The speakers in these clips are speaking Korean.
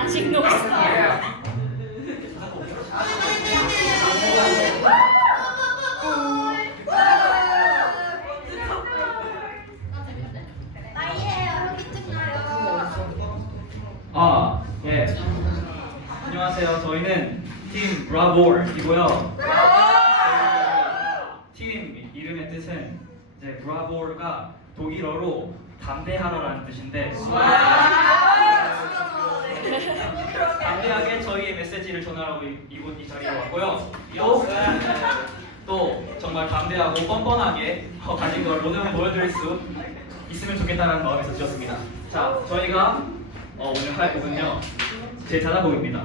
아직 노스타일. 예. 안녕하세요. 저희는 팀 브라보이고요. 팀 이름의 뜻은 이제 브라보가 독일어로 담대하라라는 뜻인데 담대하게 저희의 메시지를 전하라고 이곳 이 자리에 왔고요. 또 정말 담대하고 뻔뻔하게 가진 걸 보여드릴 수 있으면 좋겠다는 마음에서 지었습니다. 자, 저희가 오늘 할 곡은요, 제 자작곡입니다.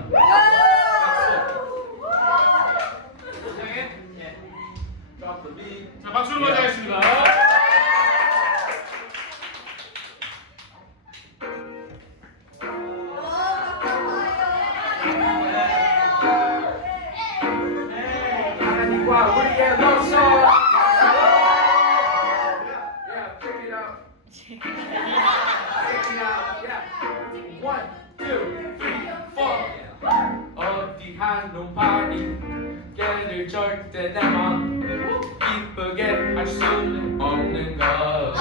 자, 박수로 맞이하겠습니다. 하나님과 우리의 러브. One, two, three, four. 어디 한동파니 걔를 절대 내마 기쁘게 할 수는 없는 것.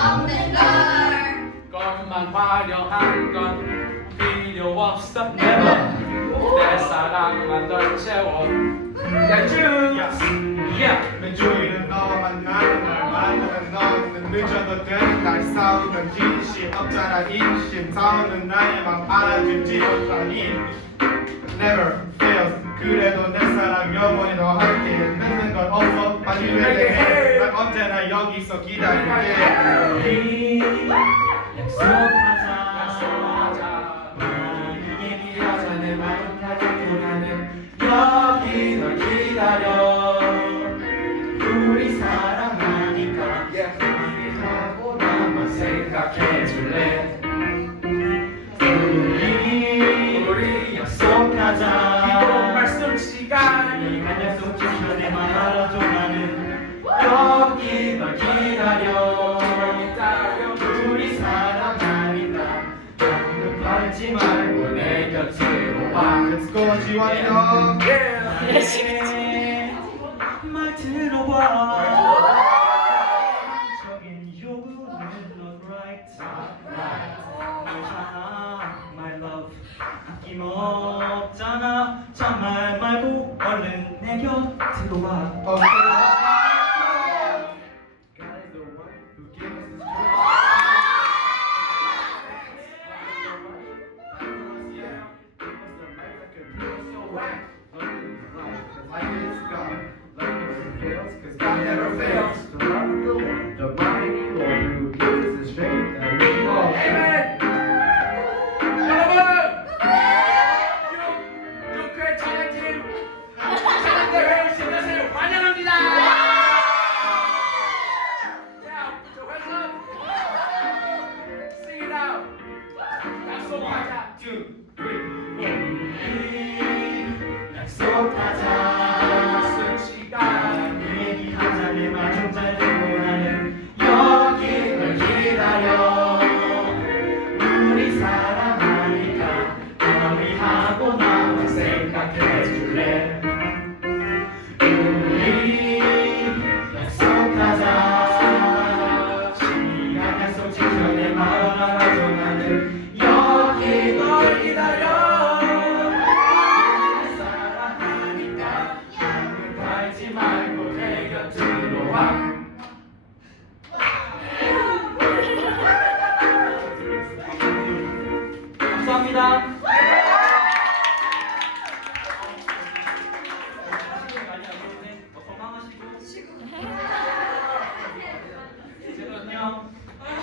것만 화려한 건 필요 없어. Never. 내 사랑만 널 채워. 매주일은 너와 만나는 날 만나는 너는 늦어도 되는 날 싸우면 진심 없잖아 인심 싸우는 나의 맘 알아주지 못하니 Never fails 그래도 내 사랑 영원히 너와 함께 늦는 건 없어 마지막에 난 언제나 여기서 기다릴게 약속하자 많이 얘기하자 내 마음 가지고 나는 여기 널 기다려 우리 사랑하니까 얘기하고 나만 생각해줄래 우리 약속하자 기도 말씀 시간. 시간 약속 지켜 내 말 알아줘 나는 여기 널 기다려 우리 사랑하니까 너무 밟지 말고 내 곁으로 와 Let's go 지원이요 말 들어봐 적인 요구는 not right 괜찮아 my love 아낌없잖아 참말 말고 얼른 내 곁으로 와 God never fails to love the Lord, the mighty Lord who gives us strength and we all 여러분! 육회 찬양팀 찬양대회 신나세요 환영합니다! 야, put your hands up! Sing it out! 약속하자! 2, 3 약속하자 무슨 시간 얘기하자 내 말 좀 잘 듣고 나는 여기 널 기다려 우리 사랑하니까 너희 하고 나만 생각해줄래 우리 약속하자 시간 약속 지켜 내 마음 알아줘 나는 여기 널 기다려 우리 사랑하니까 눈을 팔지 말고 내 곁으로 와 감사합니다. 안녕.